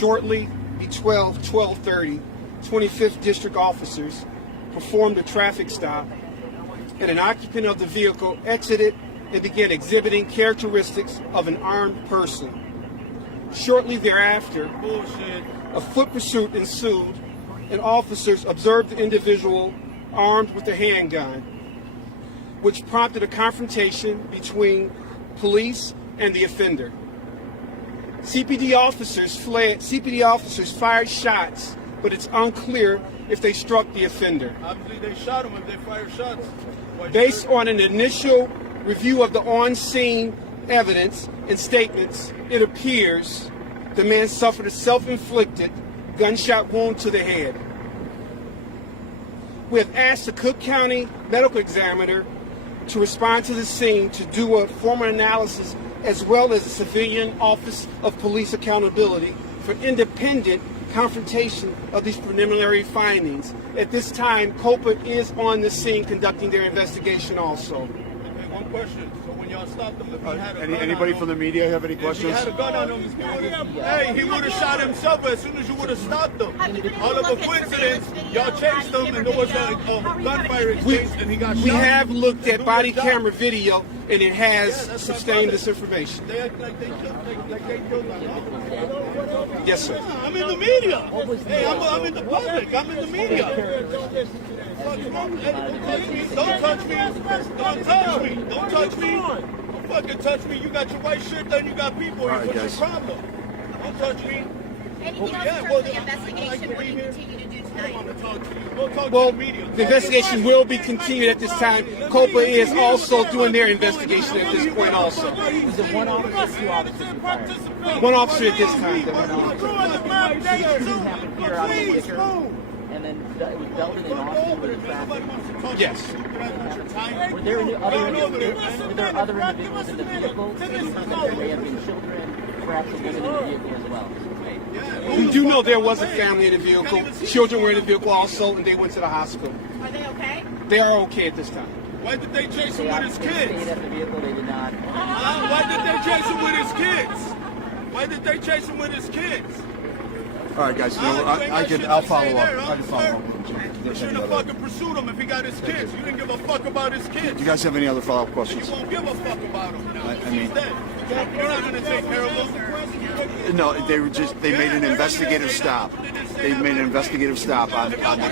Shortly between 12:30, 25th District officers performed a traffic stop, and an occupant of the vehicle exited and began exhibiting characteristics of an armed person. Shortly thereafter, a foot pursuit ensued, and officers observed the individual armed with a handgun, which prompted a confrontation between police and the offender. CPD officers fired shots, but it's unclear if they struck the offender. Obviously, they shot him if they fired shots. Based on an initial review of the on-scene evidence and statements, it appears the man suffered a self-inflicted gunshot wound to the head. We have asked the Cook County Medical Examiner to respond to the scene to do a formal analysis, as well as the Civilian Office of Police Accountability for independent confrontation of these preliminary findings. At this time, COPA is on the scene conducting their investigation also. Okay, one question. So when y'all stopped him, if he had a gun Anybody on from the him, media have any if questions? he had a gun on him, he would have shot himself as soon as you would have stopped him. All of a coincidence, y'all chased him and there was a gunfire exchange and he got shot. We have looked at body camera video, and it has sustained this information. They act like they killed him. Yes, sir. I'm in the media. Hey, I'm in the public. I'm in the media. Don't touch me. Don't touch me. Don't touch me. Don't fucking touch me. You got your white shirt on. You got people here. What's your problem? Don't touch me. Anything else in terms of the investigation? What do you continue to do tonight? Well, the investigation will be continued at this time. COPA is also doing their investigation at this point also. Is it one officer or two officers fired? One officer at this time. Happened here out of the sticker, and then it was Belden and Austin with traffic. Yes. Were there other individuals in the vehicle? There may have been children, perhaps a woman in the vehicle as well. We do know there was a family in the vehicle. Children were in the vehicle also, and they went to the hospital. Are they okay? They are okay at this time. Why did they chase him with his They kids? stayed at the vehicle. They did not. Why did they chase him with his kids? Why did they chase him with his kids? All right, guys. You know, I'll follow up. I can follow up. You shouldn't have fucking pursued him if he got his kids. You didn't give a fuck about his kids. Do you guys have any other follow-up You questions? won't give a fuck about him now. I mean- He's dead. You're not gonna take care of him. No, they made an investigative stop. They made an investigative stop on the car when the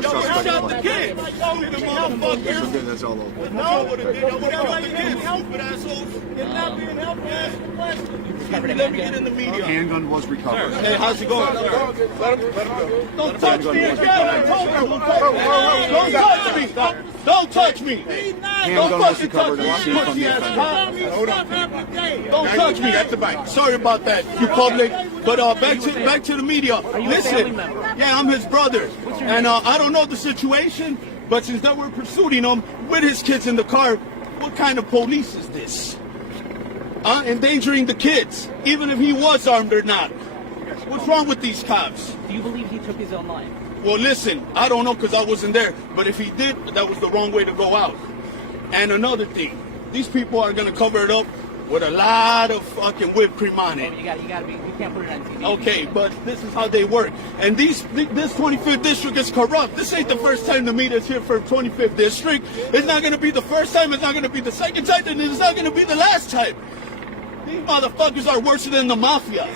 Y'all suspect shot the fled. kids. Stupid So motherfuckers. good, that's all over. No, would have killed the kids. Stupid assholes. Let me get in the media. Handgun was recovered. Hey, how's it going? Let him go. Don't touch me again. I told you. Don't touch me. Don't touch me. Handgun was recovered and seized from the offender. Don't touch me. That's the bike. Sorry about that, you public. But back to the media. Listen, yeah, I'm his brother, and I don't know the situation, but since they were pursuing him with his kids in the car, what kind of police is this? Endangering the kids, even if he was armed or not. What's wrong with these cops? Do you believe he took his own life? Well, listen, I don't know because I wasn't there, but if he did, that was the wrong way to go out. And another thing, these people are going to cover it up with a lot of fucking whipped cream on it. You gotta be. You can't put it on TV. Okay, but this is how they work. And this 25th district is corrupt. This ain't the first time the media's here for 25th district. It's not going to be the first time. It's not going to be the second time. And it's not going to be the last time. These motherfuckers are worse than the mafia.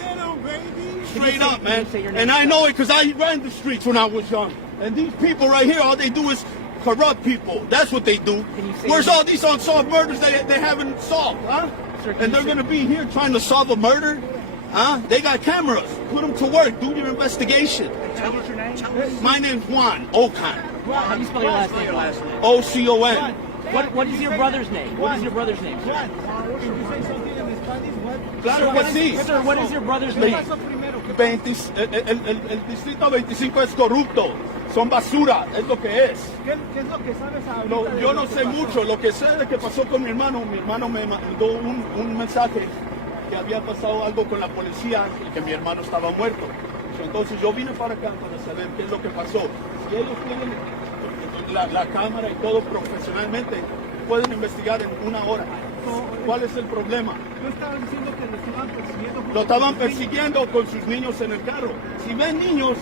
Straight up, man. And I know it because I ran the streets when I was young. And these people right here, all they do is corrupt people. That's what they do. Where's all these unsolved murders they haven't solved, huh? And they're going to be here trying to solve a murder? Huh? They got cameras. Put them to work. Do your investigation. What's your name? My name's Juan Ocan. How do you spell your last name? Ocon. What is your brother's name? What is your brother's name? Sir? Claro que sí. Sir, what is your brother's name? El distrito 25 es corrupto. Son basura, es lo que es. ¿Qué es lo que sabes ahorita? No, yo no sé mucho. Lo que sé es que pasó con mi hermano. Mi hermano me mandó un mensaje que había pasado algo con la policía y que mi hermano estaba muerto. Entonces yo vine para acá para saber qué es lo que pasó. Si ellos tienen la cámara y todo profesionalmente, pueden investigar en una hora. ¿Cuál es el problema? Tú estabas diciendo que lo estaban persiguiendo. Lo estaban persiguiendo con sus niños en el carro. Si ven niños,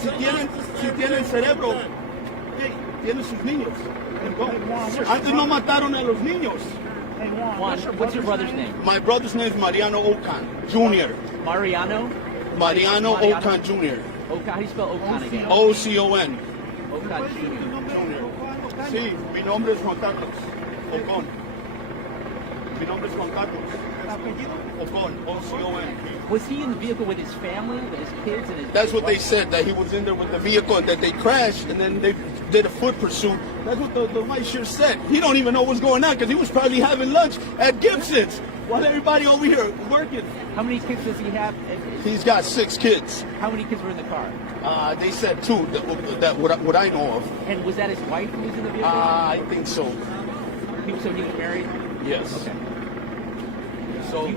si tienen cerebro, tienen sus niños. Antes no mataron a los niños. Juan, what's your brother's name? My brother's name is Mariano Ocan Jr. Mariano? Mariano Ocan Jr. Ocan, how do you spell Ocan again? O-C-O-N. Ocan Jr. Sí, mi nombre es Juan Carlos Ocon. Mi nombre es Juan Carlos Ocon, O-C-O-N. Was he in the vehicle with his family, with his kids, and his... That's what they said, that he was in there with the vehicle and that they crashed and then they did a foot pursuit. That's what the white shirt said. He don't even know what's going on because he was probably having lunch at Gibson's while everybody over here working. How many kids does he have? He's got 6 kids. How many kids were in the car? They said 2, that what I know of. And was that his wife who was in the vehicle? I think so. So he was married? Yes. Okay. So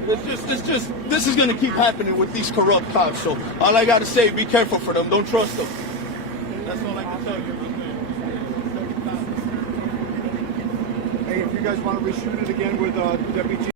this is going to keep happening with these corrupt cops. So all I got to say, be careful for them. Don't trust them. That's all I can tell you. Hey, if you guys want to reshoot it again with Deputy Chief